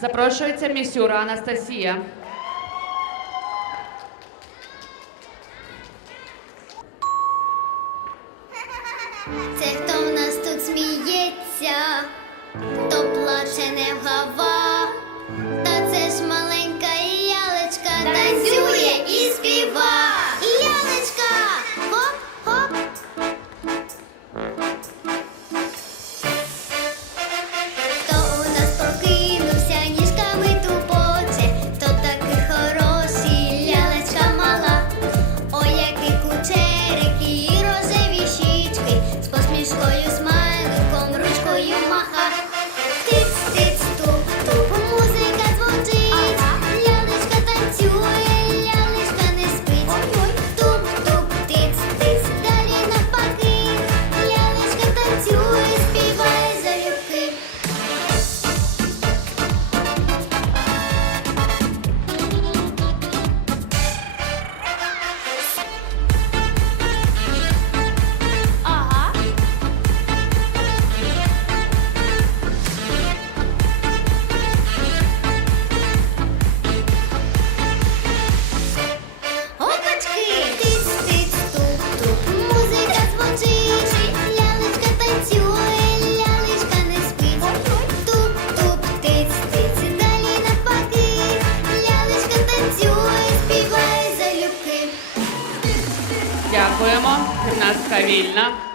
Запрошується місюра Анастасія. Це хто в нас тут сміється? Дякуємо. Гімнастика вільна.